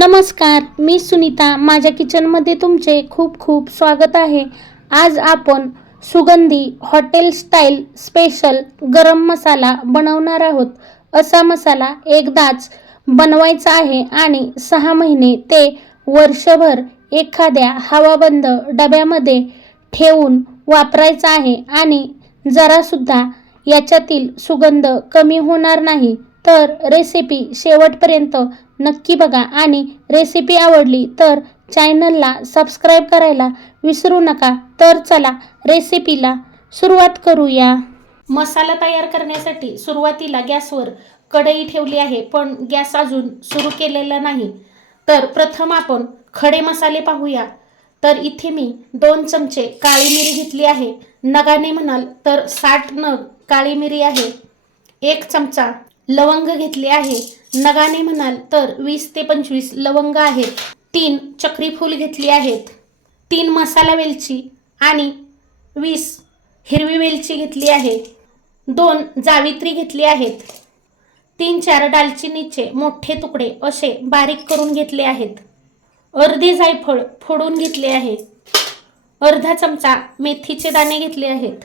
नमस्कार मी सुनीता. माझ्या किचनमध्ये तुमचे खूप खूप स्वागत आहे. आज आपण सुगंधी हॉटेल स्टाईल स्पेशल गरम मसाला बनवणार आहोत. असा मसाला एकदाच बनवायचा आहे आणि सहा महिने ते वर्षभर एखाद्या हवाबंद डब्यामध्ये ठेवून वापरायचा आहे आणि जरासुद्धा याच्यातील सुगंध कमी होणार नाही. तर रेसिपी शेवटपर्यंत नक्की बघा आणि रेसिपी आवडली तर चॅनलला सबस्क्राईब करायला विसरू नका. तर चला रेसिपीला सुरुवात करूया. मसाला तयार करण्यासाठी सुरुवातीला गॅसवर कढई ठेवली आहे पण गॅस अजून सुरू केलेला नाही. तर प्रथम आपण खडे मसाले पाहूया. तर इथे मी दोन चमचे काळी मिरी घेतली आहे. नगाने म्हणाल तर साठ नग काळी मिरी आहे. एक चमचा लवंग घेतले आहे. नगाने म्हणाल तर वीस ते पंचवीस लवंग आहेत. तीन चक्रीफूल घेतली आहेत. तीन मसाला वेलची आणि वीस हिरवी वेलची घेतली आहे. दोन जावित्री घेतली आहेत. तीन चार दालचिनीचे मोठे तुकडे असे बारीक करून घेतले आहेत. अर्धे जायफळ फोडून घेतले आहे. अर्धा चमचा मेथीचे दाणे घेतले आहेत.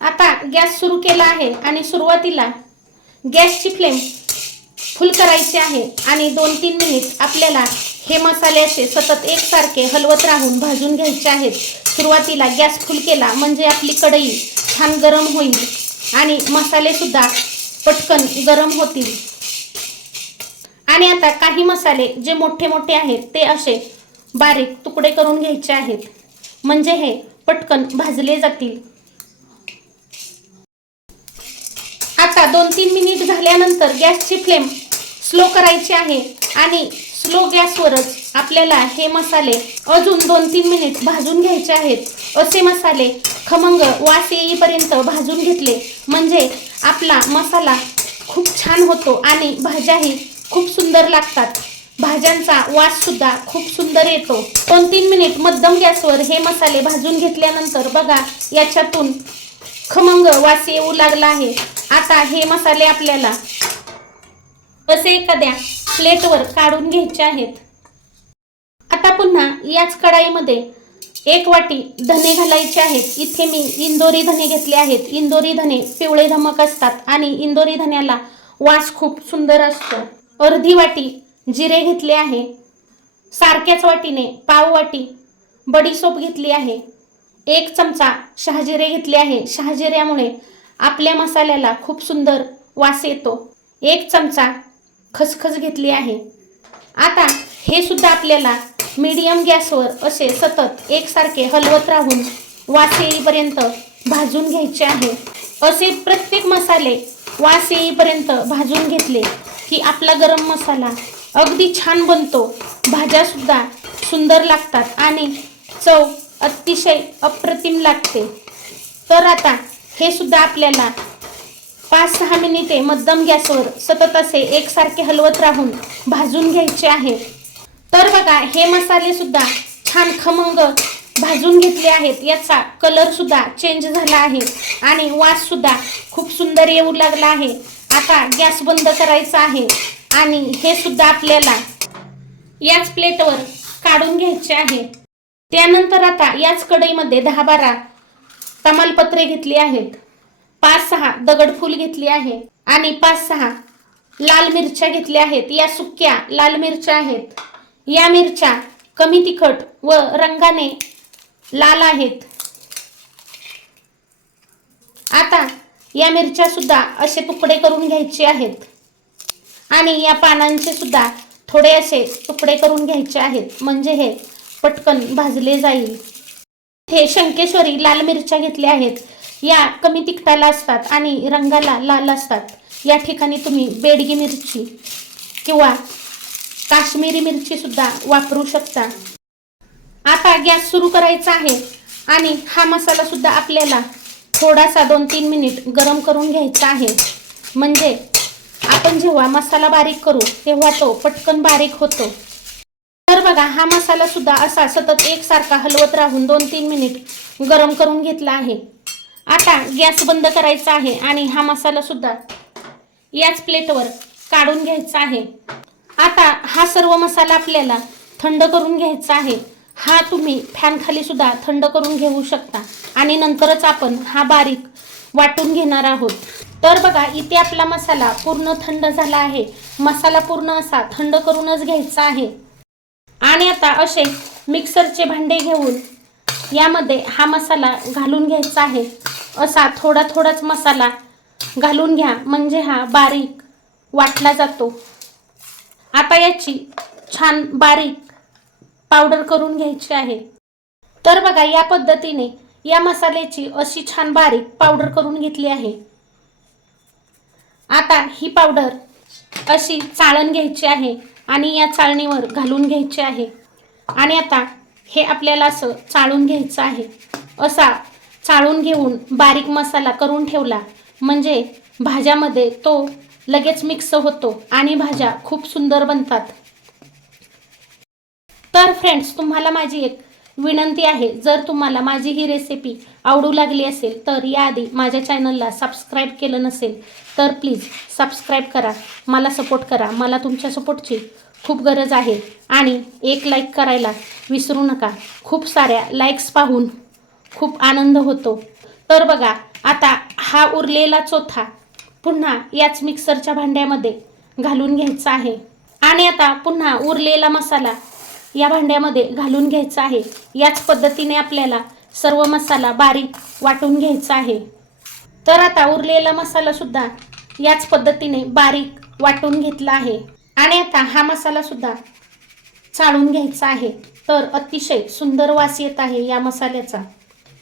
आता गॅस सुरू केला आहे आणि सुरुवातीला गॅसची फ्लेम फुल करायची आहे आणि दोन तीन मिनिट आपल्याला हे मसाले असे सतत एकसारखे हलवत राहून भाजून घ्यायचे आहेत. सुरुवातीला गॅस फुल केला म्हणजे आपली कढई छान गरम होईल आणि मसालेसुद्धा पटकन गरम होतील. आणि आता काही मसाले जे मोठे मोठे आहेत ते असे बारीक तुकडे करून घ्यायचे आहेत. म्हणजे हे पटकन भाजले जातील. आता दोन तीन मिनिट झाल्यानंतर गॅसची फ्लेम स्लो करायची आहे आणि स्लो गॅसवरच आपल्याला हे मसाले अजून दोन तीन मिनिट भाजून घ्यायचे आहेत. असे मसाले खमंग वास येईपर्यंत भाजून घेतले. म्हणजे आपला मसाला खूप छान होतो आणि भाज्याही खूप सुंदर लागतात. भाज्यांचा वास सुद्धा खूप सुंदर येतो. दोन तीन मिनिट मध्यम गॅसवर हे मसाले भाजून घेतल्यानंतर बघा याच्यातून खमंग वास येऊ लागला आहे. आता हे मसाले आपल्याला असे एखाद्या प्लेटवर काढून घ्यायचे आहेत. आता पुन्हा याच कढाईमध्ये एक वाटी धने घालायचे आहेत. इथे मी इंदोरी धने घेतले आहेत. इंदोरी धने पिवळे धमक असतात आणि इंदोरी धन्याला वास खूप सुंदर असतो. अर्धी वाटी जिरे घेतले आहे. सारख्याच वाटीने पाव वाटी बडीसोप घेतली आहे. एक चमचा शहाजिरे घेतले आहे. शहाजिऱ्यामुळे आपल्या मसाल्याला खूप सुंदर वास येतो. एक चमचा खसखस घेतली आहे. आता हे सुद्धा आपल्याला मीडियम गॅसवर असे सतत एकसारखे हलवत राहून वास येईपर्यंत भाजून घ्यायचे आहे. असे प्रत्येक मसाले वास येईपर्यंत भाजून घेतले की आपला गरम मसाला अगदी छान बनतो. भाज्यासुद्धा सुंदर लागतात आणि चव अतिशय अप्रतिम लागते. तर आता हे सुद्धा आपल्याला पाच सहा मिनिटे मध्यम गॅसवर सतत असे एकसारखे हलवत राहून भाजून घ्यायचे आहे. तर बघा हे मसाले सुद्धा छान खमंग भाजून घेतले आहेत. याचा कलर सुद्धा चेंज झाला आहे. आणि वास सुद्धा खूप सुंदर येऊ लागला आहे. आता गॅस बंद करायचा आहे. आणि हे सुद्धा आपल्याला याच प्लेटवर काढून घ्यायचे आहे. त्यानंतर आता याच कढईमध्ये दहा बारा तमालपत्रे घेतली आहेत. पाच सहा दगडफूल घेतली आहे. आणि पाच सहा लाल मिरच्या घेतल्या आहेत. या सुक्या लाल मिरच्या आहेत. या मिरच्या कमी तिखट व रंगाने लाल आहेत. आता या मिरच्या सुद्धा असे तुकडे करून घ्यायचे आहेत. आणि या पानांचे सुद्धा थोडे असे तुकडे करून घ्यायचे आहेत. म्हणजे हे पटकन भाजले जाईल. हे शंकेश्वरी लाल मिरच्या घेतल्या आहेत. या कमी तिखटाला असतात आणि रंगाला लाल असतात. या ठिकाणी तुम्ही बेडगी मिरची किंवा काश्मीरी मिरची सुद्धा वापरू शकता. आता गॅस सुरू करायचा आहे आणि हा मसाला सुद्धा आपल्याला थोडासा दोन तीन मिनिट गरम करून घ्यायचा आहे. म्हणजे आपण जेव्हा मसाला बारीक करू तेव्हा तो पटकन बारीक होतो. बघा हा मसाला सुद्धा असा सतत एकसारखा हलवत राहून दोन तीन मिनिट गरम करून घेतला आहे. आता गॅस बंद करायचा आहे आणि हा मसाला सुद्धा याच प्लेटवर काढून घ्यायचा आहे. आता हा सर्व मसाला आपल्याला थंड करून घ्यायचा आहे. हा तुम्ही फॅनखाली सुद्धा थंड करून घेऊ शकता. आणि नंतरच आपण हा बारीक वाटून घेणार आहोत. तर बघा इथे आपला मसाला पूर्ण थंड झाला आहे. मसाला पूर्ण असा थंड करूनच घ्यायचा आहे. आणि आता असे मिक्सरचे भांडे घेऊन यामध्ये हा मसाला घालून घ्यायचा आहे. असा थोडा थोडाच मसाला घालून घ्या म्हणजे हा बारीक वाटला जातो. आता याची छान बारीक पावडर करून घ्यायची आहे. तर बघा या पद्धतीने या मसाल्याची अशी छान बारीक पावडर करून घेतली आहे. आता ही पावडर अशी चाळण घ्यायची आहे. आणि या चाळणीवर घालून घ्यायचे आहे. आणि आता हे आपल्याला असं चाळून घ्यायचं आहे. असा चाळून घेऊन बारीक मसाला करून ठेवला. म्हणजे भाज्यामध्ये तो लगेच मिक्स होतो आणि भाज्या खूप सुंदर बनतात. तर फ्रेंड्स तुम्हाला माझी एक विनंती आहे जर तुम्हाला माझी ही रेसिपी आवडू लागली असेल तर याआधी माझ्या चॅनलला सबस्क्राईब केलं नसेल तर प्लीज सबस्क्राईब करा मला सपोर्ट करा. मला तुमच्या सपोर्टची खूप गरज आहे. आणि एक लाईक करायला विसरू नका. खूप साऱ्या लाईक्स पाहून खूप आनंद होतो. तर बघा आता हा उरलेला चोथा पुन्हा याच मिक्सरच्या भांड्यामध्ये घालून घ्यायचा आहे. आणि आता पुन्हा उरलेला मसाला या भांड्यामध्ये घालून घ्यायचं आहे. याच पद्धतीने आपल्याला सर्व मसाला बारीक वाटून घ्यायचा आहे. तर आता उरलेला मसालासुद्धा याच पद्धतीने बारीक वाटून घेतला आहे. आणि आता हा मसालासुद्धा चाळून घ्यायचा आहे. तर अतिशय सुंदर वास येत आहे या मसाल्याचा.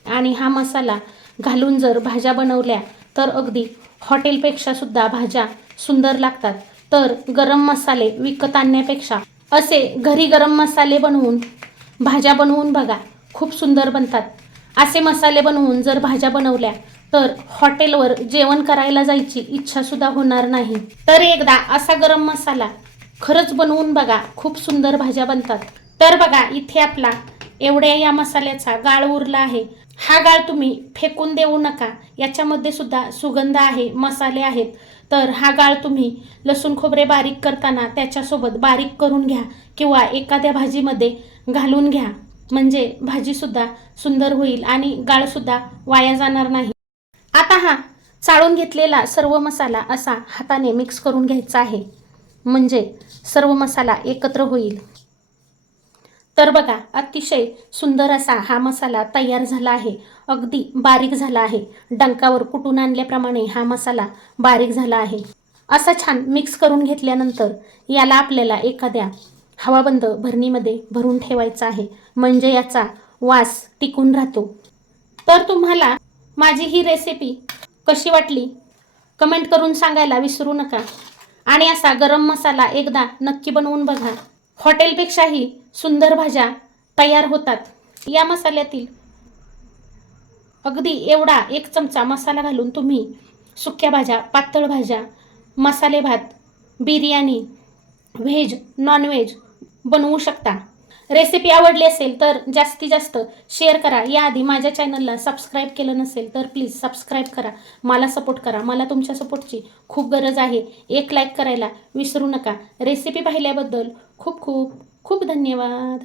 आणि हा मसाला घालून जर भाज्या बनवल्या तर अगदी हॉटेलपेक्षा सुद्धा भाज्या सुंदर लागतात. तर गरम मसाले विकत आणण्यापेक्षा असे घरी गरम मसाले बनवून भाज्या बनवून बघा खूप सुंदर बनतात. असे मसाले बनवून जर भाज्या बनवल्या तर हॉटेलवर जेवण करायला जायची इच्छासुद्धा होणार नाही. तर एकदा असा गरम मसाला खरंच बनवून बघा खूप सुंदर भाज्या बनतात. तर बघा इथे आपला एवढ्या या मसाल्याचा गाळ उरला आहे. हा गाळ तुम्ही फेकून देऊ नका. याच्यामध्ये सुद्धा सुगंध आहे मसाले आहेत. तर हा गाळ तुम्ही लसूण खोबरे बारीक करताना त्याच्यासोबत बारीक करून घ्या किंवा एखाद्या भाजीमध्ये घालून घ्या. म्हणजे भाजीसुद्धा सुंदर होईल आणि गाळसुद्धा वाया जाणार नाही. आता हा चाळून घेतलेला सर्व मसाला असा हाताने मिक्स करून घ्यायचा आहे. म्हणजे सर्व मसाला एकत्र होईल. तर बघा अतिशय सुंदर असा हा मसाला तयार झाला आहे. अगदी बारीक झाला आहे. डंकावर कुटून आणल्याप्रमाणे हा मसाला बारीक झाला आहे. असा छान मिक्स करून घेतल्यानंतर याला आपल्याला एखाद्या हवाबंद भरणीमध्ये भरून ठेवायचा आहे. म्हणजे याचा वास टिकून राहतो. तर तुम्हाला माझी ही रेसिपी कशी वाटली? कमेंट करून सांगायला विसरू नका. आणि असा गरम मसाला एकदा नक्की बनवून बघा. हॉटेलपेक्षाही सुंदर भाज्या तयार होतात. या मसाल्यातील अगदी एवढा एक चमचा मसाला घालून तुम्ही सुक्या भाज्या पातळ भाज्या मसाले भात बिर्याणी व्हेज नॉनव्हेज बनवू शकता. रेसिपी आवडली असेल तर जास्तीत जास्त शेअर करा. याआधी माझ्या चॅनलला सबस्क्राईब केलं नसेल तर प्लीज सबस्क्राईब करा. मला सपोर्ट करा. मला तुमच्या सपोर्टची खूप गरज आहे. एक लाईक करायला विसरू नका. रेसिपी पाहिल्याबद्दल खूप खूप खूप धन्यवाद.